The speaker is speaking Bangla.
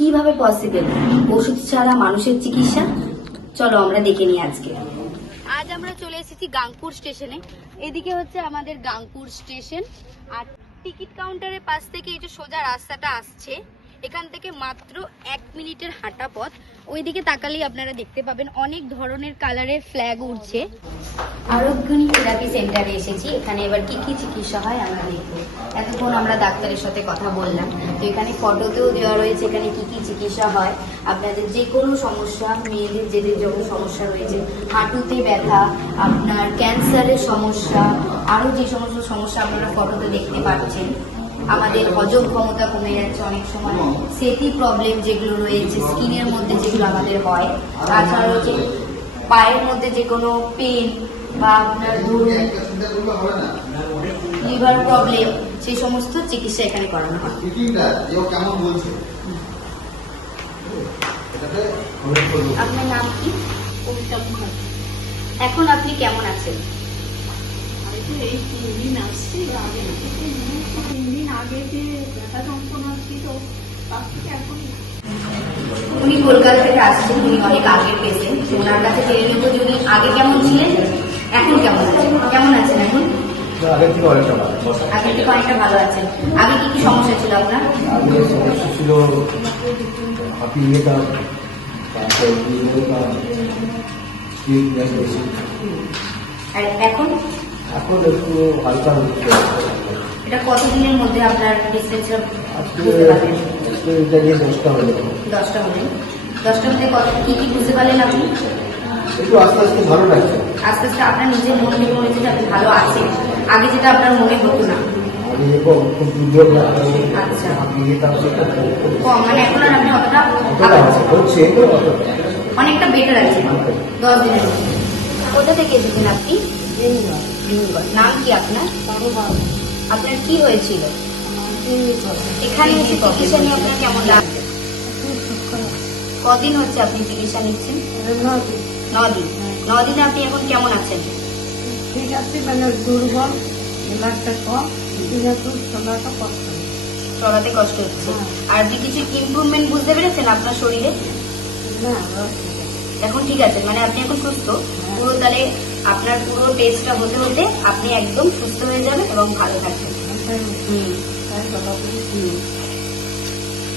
কিভাবে পসিবল ওষুধ ছাড়া মানুষের চিকিৎসা? চলো আমরা দেখে নিই আজকে। আজ আমরা চলে এসেছি গাংপুর স্টেশনে। এদিকে হচ্ছে আমাদের গাংপুর স্টেশন, আর টিকিট কাউন্টারের পাশ থেকে এই যে সোজা রাস্তাটা আসছে, এখান থেকে মাত্র 1 মিনিটের হাঁটা পথ। ওইদিকে তাকালেই আপনারা দেখতে পাবেন অনেক ধরনের কালারের ফ্ল্যাগ উঠছে। আরোগ্যনী থেরাপি সেন্টারে এসেছি। এখানে এবার কি কি চিকিৎসা হয় আমরা দেখবো। এতক্ষণ আমরা ডাক্তারের সাথে কথা বললাম, তো এখানে ফটোতেও দেওয়া রয়েছে এখানে কি কি চিকিৎসা হয়। আপনাদের যে কোনো সমস্যা, মেয়েদের যেদের যখন সমস্যা রয়েছে, হাঁটুতে ব্যথা, আপনার ক্যান্সারের সমস্যা, আরও যে সমস্ত সমস্যা আপনারা ফটোতে দেখতে পাচ্ছেন। আমাদের হজম ক্ষমতা কমে যাচ্ছে অনেক সময়, সেটি প্রবলেম যেগুলো রয়েছে, স্কিনের মধ্যে যেগুলো আমাদের হয়, তাছাড়া হচ্ছে পায়ের মধ্যে যে কোনো পেন বা আপনার ধরুন লিভার প্রবলেম, সেই সমস্ত চিকিৎসা এখানে করানো হয়। আপনার নাম কি? এখন আপনি কেমন আছেন? এই 3 দিন আসছি, আগে 3 দিন আগে যে ব্যথা যন্ত্রণা ছিল তার থেকে এখন। উনি কলকাতা থেকে আসছেন, উনি অনেক আগের পেশেন্ট। ওনার কাছে জেনে নিত যে উনি আগে কেমন ছিলেন, এখন কেমন আছেন। কেমন আছেন এখন? আগের থেকে অনেকটা ভালো। আগের থেকে অনেকটা ভালো আছেন। আগে কি কি সমস্যা ছিল আপনার? আগে সমস্যা ছিল হাঁপিয়ে যেতাম, তারপর আর এখন? এখন একটু হালকা হচ্ছে। এটা কতদিনের মধ্যে আপনার ডিস্টেন্সটা আজকে বুঝতে পারলেন? এটা নিয়ে 10টা হলো। 10টা হলেন। 10টার মধ্যে কত কি কি বুঝতে পারলেন আপনি? একটু আস্তে আস্তে ভালো লাগছে। আস্তে আস্তে আপনার নিজের মন থেকে মনে হচ্ছে যে আপনি ভালো আছেন, আগে যেটা আপনার মনে হতো না। আগে এরকম খুব দুর্বল লাগতো, আচ্ছা। হাঁপিয়ে যেতাম, সেটা কম, মানে এখন আর আপনি অতটা হচ্ছে তো অতটা। অনেকটা বেটার আছে 10 দিনের মধ্যে। কোথা থেকে এসেছেন আপনি? ভিনগড়। নাম কি আপনার? আপনার কি হয়েছিল? এখানে এসে চিকিৎসা নিয়ে আপনার কেমন লাগছে? কদিন হচ্ছে আপনি চিকিৎসা নিচ্ছেন? 9 দিন। 9 দিনে আপনি এখন কেমন আছেন? ঠিক আছে, মানে দুর্বল, এলাকাটা কম, যেহেতু চলাটা কষ্ট। চলাতে কষ্ট হচ্ছে। আর আপনি কিছু ইমপ্রুভমেন্ট বুঝতে পেরেছেন আপনার শরীরে? না, এখন ঠিক আছে, মানে আপনি এখন সুস্থ পুরো। তাহলে আপনার পুরো টেস্টটা হতে হতে আপনি একদম সুস্থ হয়ে যাবেন এবং ভালো থাকবেন। তাই কথা বলি।